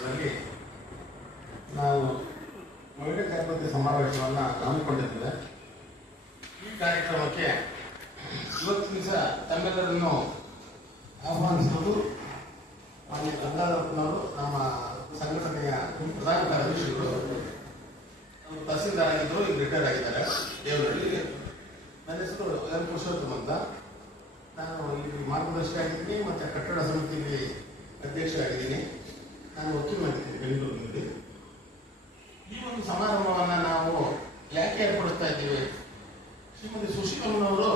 ಕ್ಷೇತ್ರದಲ್ಲಿ ನಾವು ಮಹಿಳಾ ಜಾಗೃತಿ ಸಮಾವೇಶವನ್ನು ಹಮ್ಮಿಕೊಂಡಿದ್ದೇವೆ. ಈ ಕಾರ್ಯಕ್ರಮಕ್ಕೆ ಇವತ್ತಿನ ದಿವಸ ತಮ್ಮೆಲ್ಲರನ್ನು ಆಹ್ವಾನಿಸುವುದು ಮಾನ್ಯ ಗಂಗಾಧರಪ್ಪನವರು, ನಮ್ಮ ಸಂಘಟನೆಯ ಪ್ರಧಾನ ಕಾರ್ಯದರ್ಶಿಗಳು, ತಹಸೀಲ್ದಾರ್ ಆಗಿದ್ದರು, ಈಗ ರಿಟೈರ್ ಆಗಿದ್ದಾರೆ ದೇವರಲ್ಲಿ. ನನ್ನ ಹೆಸರು ಎಂ ಪುರುಷೋತ್ತಮ ಅಂತ. ನಾನು ಇಲ್ಲಿ ಮಾರ್ಗದರ್ಶಿ ಆಗಿದ್ದೀನಿ ಮತ್ತು ಕಟ್ಟಡ ಸಮಿತಿಯಲ್ಲಿ ಅಧ್ಯಕ್ಷ ಆಗಿದ್ದೀನಿ. ನಾನು ವಕೀಲನಾಗಿದ್ದೀನಿ ಬೆಂಗಳೂರಿನಲ್ಲಿ. ಈ ಒಂದು ಸಮಾರಂಭವನ್ನು ನಾವು ಯಾಕೆ ಏರ್ಪಡಿಸ್ತಾ ಇದ್ದೀವಿ? ಶ್ರೀಮತಿ ಸುಶೀಲಮ್ಮನವರು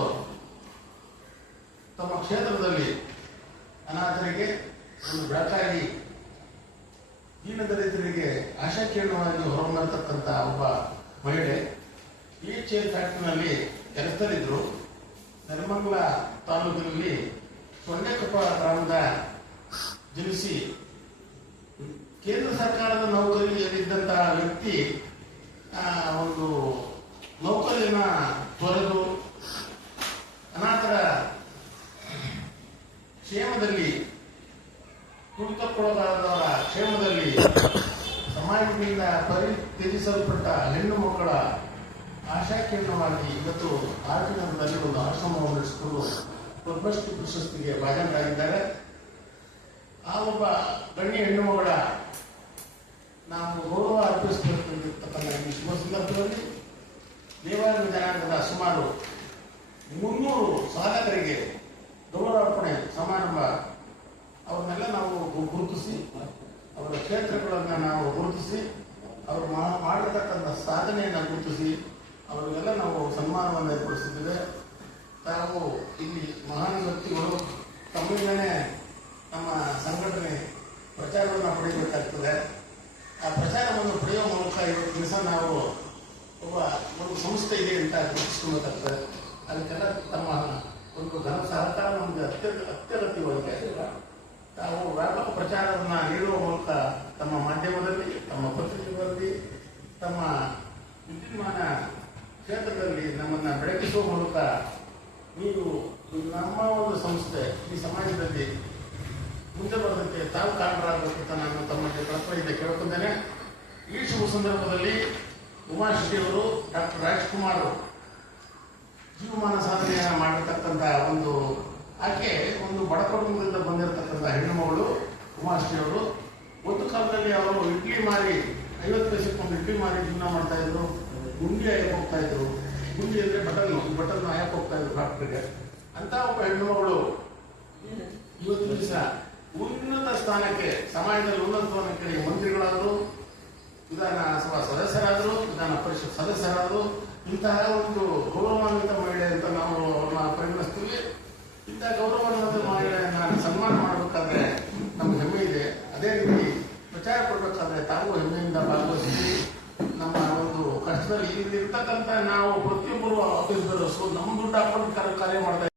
ತಮ್ಮ ಕ್ಷೇತ್ರದಲ್ಲಿ ಅನಾಥರಿಗೆ, ಒಂದು ಬೆಳಕಾಗಿ ದೀನದಲಿತರಿಗೆ ಆಶಾಕಿರಣವಾಗಿ ಹೊರಬರ್ತಕ್ಕಂಥ ಒಬ್ಬ ಮಹಿಳೆ. ಈ ಚೇರ್ ಫ್ಯಾಕ್ಟ್ರಿನಲ್ಲಿ ಕೆಲಸದಲ್ಲಿದ್ದರು. ನೆಲಮಂಗಲ ತಾಲೂಕಿನಲ್ಲಿ ಸೊಂಡೆಕೊಪ್ಪ ಗ್ರಾಮದ ಜನಿಸಿ ಕೇಂದ್ರ ಸರ್ಕಾರದ ನೌಕರಿಯಲ್ಲಿದ್ದಂತಹ ವ್ಯಕ್ತಿ ಒಂದು ನೌಕರಿಯನ್ನ ತೊರೆದು ಅನಾಥರ ಕ್ಷೇಮದಲ್ಲಿ, ತುಳಿತಕ್ಕೊಳಗಾದವರ ಕ್ಷೇಮದಲ್ಲಿ ಸಮಾಜದಿಂದ ಪರಿತ್ಯಜಿಸಲ್ಪಟ್ಟ ಹೆಣ್ಣು ಮಕ್ಕಳ ಆಶಾಕಿರಣವಾಗಿ ಇವತ್ತು ಆರ್ಟಿನಗರದಲ್ಲಿ ಒಂದು ಆಶ್ರಮವನ್ನು ನಡೆಸಿಕೊಂಡು ಪದ್ಮಶ್ರೀ ಪ್ರಶಸ್ತಿಗೆ ಭಾಜನರಾಗಿದ್ದಾರೆ. ಆ ಒಬ್ಬ ಗಣ್ಯ ಹೆಣ್ಣು ಮಗಳ ನಾವು ಗೌರವ ಅರ್ಪಿಸಬೇಕಿರ್ತಕ್ಕಂಥ ಈ ಶುಭ ಸಂದರ್ಭದಲ್ಲಿ ದೇವಾಲಯ ಜನಾಂಗದ ಸುಮಾರು 300 ಸಾಧಕರಿಗೆ ಗೌರವಾರ್ಪಣೆ ಸಮಾರಂಭ, ಅವ್ರನ್ನೆಲ್ಲ ನಾವು ಗುರುತಿಸಿ, ಅವರ ಕ್ಷೇತ್ರಗಳನ್ನು ನಾವು ಗುರುತಿಸಿ, ಅವರು ಮಾಡಿರ್ತಕ್ಕಂಥ ಸಾಧನೆಯನ್ನು ಗುರುತಿಸಿ ಅವರಿಗೆಲ್ಲ ನಾವು ಸನ್ಮಾನವನ್ನು ಏರ್ಪಡಿಸಿದ್ದೇವೆ. ತಾವು ಇಲ್ಲಿ ಮಹಾನ್ ವ್ಯಕ್ತಿಗಳು ತಮ್ಮಿಂದಲೇ ನಮ್ಮ ಸಂಘಟನೆ ಪ್ರಚಾರವನ್ನು ಪಡೆಯಬೇಕಾಗ್ತದೆ. ಆ ಪ್ರಚಾರವನ್ನು ಪಡೆಯುವ ಮೂಲಕ ಇವತ್ತು ದಿವಸ ನಾವು ಒಂದು ಸಂಸ್ಥೆ ಇದೆ ಅಂತ ಗುರುತಿಸ್ಕೊಳ್ಬೇಕಾಗ್ತದೆ. ಅದಕ್ಕೆಲ್ಲ ತಮ್ಮ ಒಂದು ಘನ ಸಹಕಾರ ನಮಗೆ ಅತ್ಯಗತ್ಯವಾಗಿದೆ. ತಾವು ವ್ಯಾಪಕ ಪ್ರಚಾರವನ್ನು ನೀಡುವ ಮೂಲಕ ತಮ್ಮ ಮಾಧ್ಯಮದಲ್ಲಿ, ತಮ್ಮ ಪತ್ರಿಕೆಗಳಲ್ಲಿ, ತಮ್ಮ ವಿದ್ಯುನ್ಮಾನ ಕ್ಷೇತ್ರದಲ್ಲಿ ನಮ್ಮನ್ನು ಬೆಳಗಿಸುವ ಮೂಲಕ ನೀವು ನಮ್ಮ ಒಂದು ಸಂಸ್ಥೆ ಈ ಸಮಾಜದಲ್ಲಿ ಮುಂದೆ ಬರೋದಕ್ಕೆ ತಾವು ಕಾರಣರಾಗಬೇಕಂತ ನಾನು ತಮಗೆ ಕಳಕಳಿಯಿಂದ ಕೇಳ್ಕೊಂಡೇನೆ. ಈ ಶುಭ ಸಂದರ್ಭದಲ್ಲಿ ಉಮಾಶ್ರೀಯವರು, ಡಾಕ್ಟರ್ ರಾಜ್ಕುಮಾರ್ ಜೀವಮಾನ ಸಾಧನೆಯನ್ನು ಮಾಡಿರ್ತಕ್ಕಂಥ ಆಕೆ ಒಂದು ಬಡ ಕುಟುಂಬದಿಂದ ಬಂದಿರತಕ್ಕಂಥ ಹೆಣ್ಣು ಮಗಳು ಉಮಾಶ್ರೀಯವರು. ಒಂದು ಕಾಲದಲ್ಲಿ ಅವರು ಇಡ್ಲಿ ಮಾರಿ 50 ಪೈಸೆಗೆ ಒಂದು ಇಡ್ಲಿ ಮಾರಿ ಜೀವನ ಮಾಡ್ತಾ ಇದ್ರು. ಗುಂಡಿ ಹಾಕಿ ಹೋಗ್ತಾ ಇದ್ರು. ಗುಂಡಿ ಅಂದ್ರೆ ಬಟನ್ ಹಾಕಿ ಹೋಗ್ತಾ ಇದ್ರು ಡಾಕ್ಟರ್ಗೆ. ಅಂತ ಒಬ್ಬ ಹೆಣ್ಣು ಮಗಳು ಇವತ್ತು ದಿವಸ ಉನ್ನತ ಸ್ಥಾನಕ್ಕೆ, ಸಮಾಜದಲ್ಲಿ ಉನ್ನತ ಸ್ಥಾನಕ್ಕೆ ಮಂತ್ರಿಗಳಾದರು, ವಿಧಾನಸಭಾ ಸದಸ್ಯರಾದರು, ವಿಧಾನ ಪರಿಷತ್ ಸದಸ್ಯರಾದರು. ಇಂತಹ ಒಂದು ಗೌರವಾನ್ವಿತ ಮಹಿಳೆ ಅಂತ ನಾವು ಅವ್ರನ್ನ ಪರಿಗಣಿಸ್ತೀವಿ. ಇಂತಹ ಗೌರವಾನ್ವಿತ ಮಹಿಳೆಯನ್ನು ಸನ್ಮಾನ ಮಾಡಬೇಕಾದ್ರೆ ನಮ್ಗೆ ಹೆಮ್ಮೆ ಇದೆ. ಅದೇ ರೀತಿ ಪ್ರಚಾರ ಕೊಡಬೇಕಾದ್ರೆ ತಾವು ಹೆಮ್ಮೆಯಿಂದ ಭಾಗವಹಿಸಿ ನಮ್ಮ ಒಂದು ಕಷ್ಟದಲ್ಲಿ ಇರ್ತಕ್ಕಂಥ ನಾವು ಪ್ರತಿಯೊಬ್ಬರು ಆಫೀಸ್ಗಳು ನಮ್ಮ ದುಡ್ಡು ಹಾಕೊಂಡು ಕಾರ್ಯ ಮಾಡ್ತಾ